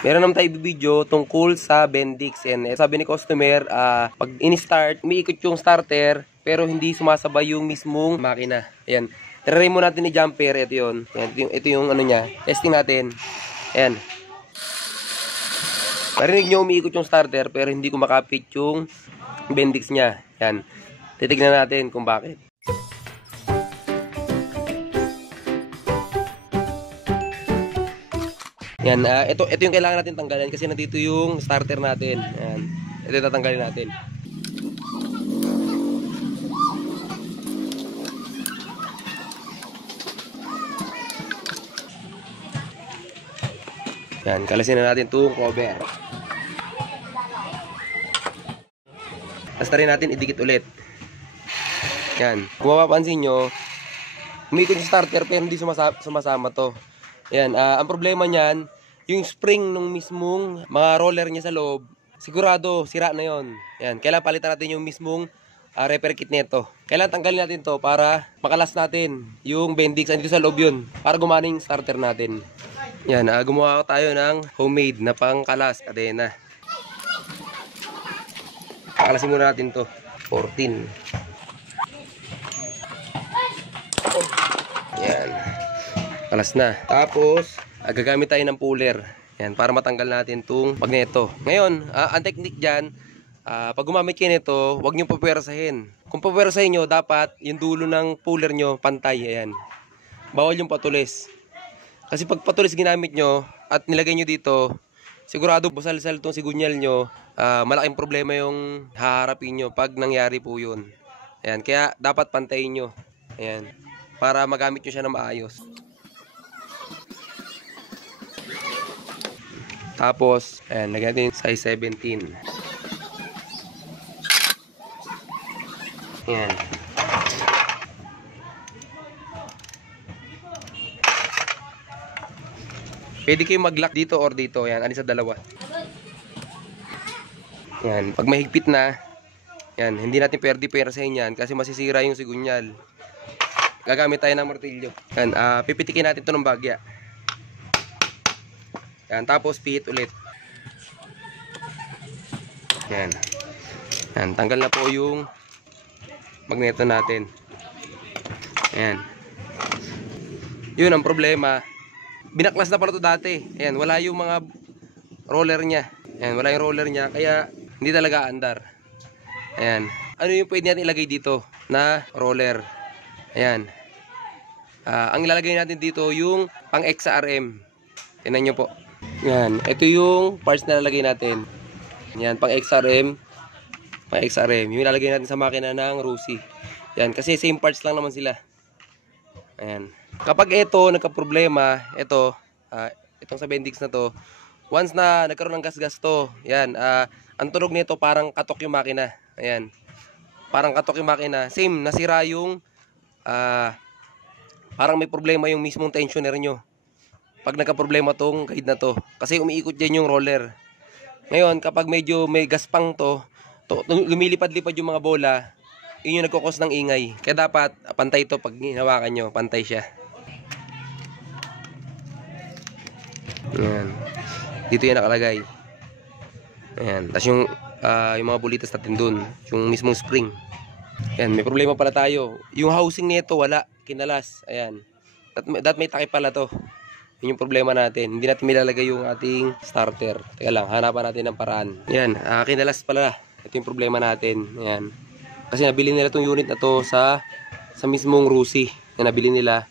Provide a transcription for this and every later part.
Meron naman tayo video tungkol sa Bendix. And sabi ni customer, pag in-start, umiikot yung starter, pero hindi sumasabay yung mismong makina. Ayan. Try mo natin ni jumper. Ito yun. Ayan, ito yung ano niya. Testing natin. Ayan. Marinig nyo umiikot yung starter, pero hindi kumakapit yung Bendix niya. Ayan. Titignan natin kung bakit. Yan, ito yung kailangan natin tanggalin kasi nandito yung starter natin. Yan. Ito yung tatanggalin natin. Yan, kalasin na natin itong cover. Basta rin natin idikit ulit. Yan. Kung mapapansin nyo, umikot yung starter pero hindi sumasama to. Yan, ang problema niyan, yung spring nung mismong mga roller niya sa loob, sigurado sira na yon. Yan, kailangan palitan natin yung mismong repair kit nito. Kailangan tanggalin natin to para makalas natin yung Bendix andito sa loob yun, para gumana yung starter natin. Yan, gumawa tayo ng homemade na pangkalas kadena. Pakalasin muna natin to. 14. Yan. Kalas na. Tapos, gagamit tayo ng puller. Yan, para matanggal natin itong magneto. Ngayon, ang technique dyan, pag gumamit kayo nito, huwag nyo papuwersahin. Kung papuwersahin nyo, dapat yung dulo ng puller nyo pantay. Ayan. Bawal yung patulis. Kasi pag patulis ginamit nyo at nilagay nyo dito, sigurado busal-sal itong sigunyal nyo, malaking problema yung haharapin nyo pag nangyari po yun. Ayan, kaya dapat pantayin nyo. Ayan. Para magamit nyo siya na maayos. Tapos, ayan, lagyan natin size 17. Ayan. Pwede kayo mag-lock dito or dito. Ayan, alin sa dalawa. Ayan, pag mahigpit na, ayan, hindi natin pwerasahin yan kasi masisira yung sigunyal. Gagamit tayo ng martilyo. Ayan, pipitikin natin ito ng bagya. Yan, tapos pihit ulit. Yan. Yan, tanggal na po yung magneto natin. Ayan. Yun ang problema. Binaklas na pala ito dati. Ayan, wala yung mga roller niya. Ayan, wala yung roller niya. Kaya hindi talaga andar. Ayan. Ano yung pwede natin ilagay dito na roller? Ayan. Ang ilalagay natin dito yung pang XRM. Tingnan nyo po. Yan, ito yung parts na lalagay natin. Yan, pang XRM. Pang XRM. Yung ilalagay natin sa makina ng Rusi. Yan, kasi same parts lang naman sila. Ayan. Kapag ito nagka-problema, itong sa Bendix na to, once na nagkaroon ng gas-gas to, yan, ang tunog nito parang katok yung makina. Ayan. Parang katok yung makina. Same, nasira yung parang may problema yung mismong tensioner nyo. Pag nagka-problema tong guide na to. Kasi umiikot dyan yung roller. Ngayon, kapag medyo may gaspang to lumilipad-lipad yung mga bola, yun yung nagkukos ng ingay. Kaya dapat, pantay to pag hinawakan nyo. Pantay siya. Ayan. Dito yan nakalagay. Ayan. Tapos yung mga bulitas natin dun. Yung mismong spring. Ayan, may problema pala tayo. Yung housing nito wala. Kinalas. Ayan. That may takip pala to. Yun yung problema natin. Hindi natin milalagay yung ating starter. Teka lang, hanapan natin ng paraan. Yan, kinalas pala. Ito yung problema natin. Yan. Kasi nabili nila itong unit na to sa mismong Rusi. Na nabili nila.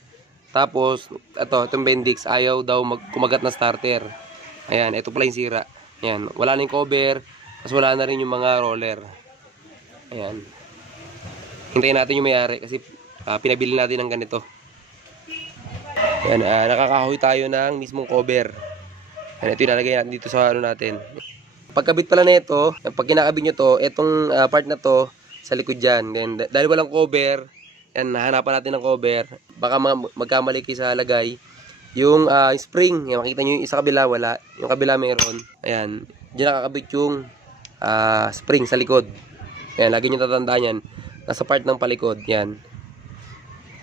Tapos, itong Bendix, ayaw daw kumagat na starter. Ayan, ito pala yung sira. Ayan, wala na yung cover. Tapos wala na rin yung mga roller. Ayan. Hintayin natin yung mayari kasi pinabili natin ng ganito. Yan, nakakahoy tayo ng mismong cover. Yan, ito yung nalagay natin dito sa ano natin. Pagkabit pala nito, pag kinakabit nyo to, itong part na to, sa likod dyan. Dahil walang cover, yan, nahanapan natin ng cover. Baka magkamali kayo sa lagay. Yung spring, yan, makita nyo yung isa kabila, wala. Yung kabila meron. Ayan, dyan nakakabit yung spring sa likod. Yan, lagi nyo tatandaan yan. Nasa part ng palikod, yan.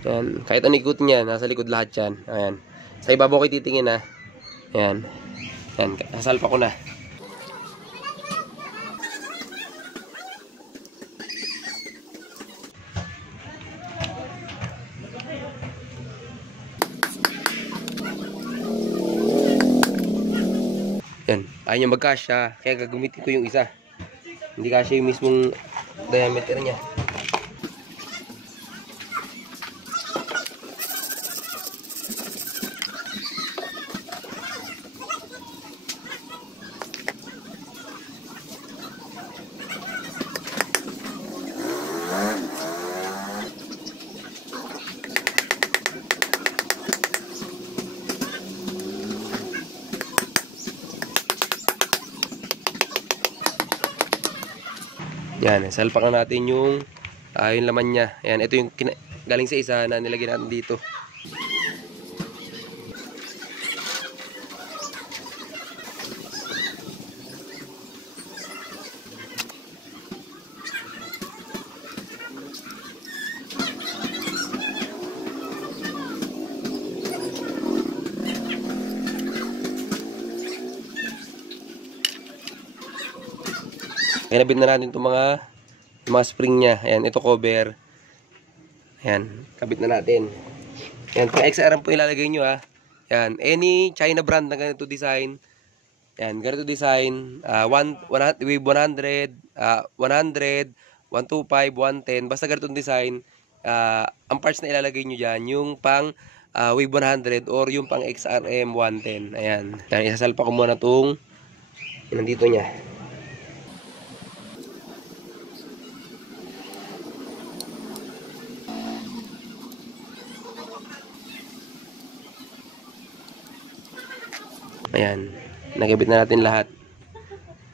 Ayan. Kahit anong ikot niya, nasa likod lahat yan. Ayan. Sa ibabaw kayo titingin ha. Ayan. Yan, sasalpa ko na. Yan, ayaw niya magkasya, kaya gagamitin ko yung isa. Hindi kasya yung mismong diameter niya. Yan, salpak na natin yung laman niya. Yan, ito yung galing sa isa na nilagay natin dito. Kinabit na natin itong mga spring niya. Ayan, ito cover. Ayan, kabit na natin. Ayan, pang XRM po ilalagay nyo ha. Ayan, any China brand na ganito design. Ayan, ganito design. With 100, 100, 125, 110. Basta ganitong design. Ang parts na ilalagay nyo dyan, yung pang Wave 100 or yung pang XRM 110. Ayan, ayan, isasalpa ko muna itong nandito niya. Ayan, nagabit na natin lahat.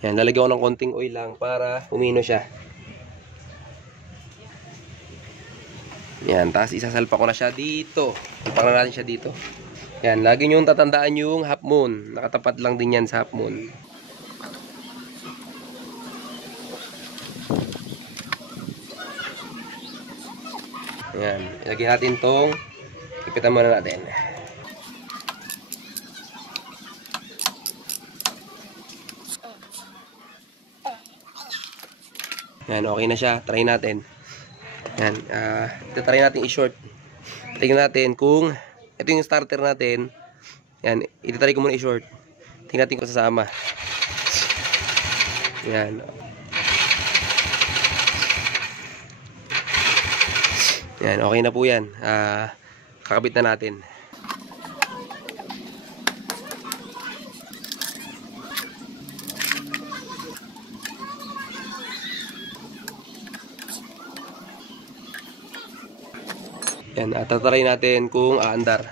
Ayan, lalagyan ko ng konting oil lang para umino siya. Ayan, tapos isasalpa ko na siya dito. Ipak na natin siya dito. Ayan, lagi nyo tatandaan yung half moon. Nakatapat lang din yan sa half moon. Ayan, ilagay natin tong ipitan muna natin. Yan, okay na siya. Try natin. Yan, try natin i-short. Tingnan natin kung ito yung starter natin. Yan, ititry ko muna i-short. Tingnan natin kung sasama. Yan. Yan, okay na po yan. Kakabit na natin. Yan, at tatry natin kung aandar.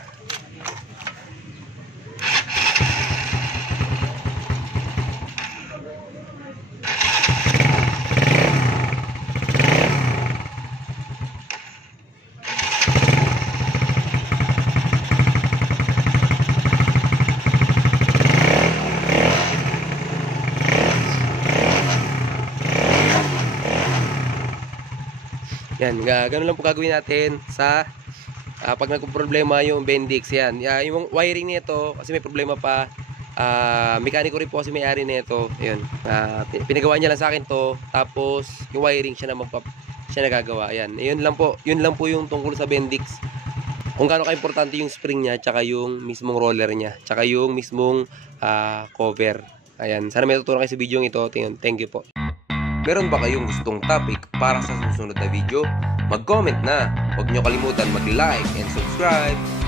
Yan, ganun lang po gagawin natin sa pag nagpo-problema yung Bendix. Yan, yung wiring nito kasi may problema pa. Mekaniko rin po kasi may-ari nito. Ayun. Pinagawa niya lang sa akin to. Tapos yung wiring siya nagagawa. Ayan. Yun lang po yung tungkol sa Bendix. Kung gaano ka-importante yung spring niya, tsaka yung mismong roller niya, tsaka yung mismong cover. Ayan. Sana may tutunan kayo sa video ito. Thank you po. Meron ba kayong gustong topic para sa susunod na video? Mag-comment na! Huwag nyo kalimutan mag-like and subscribe!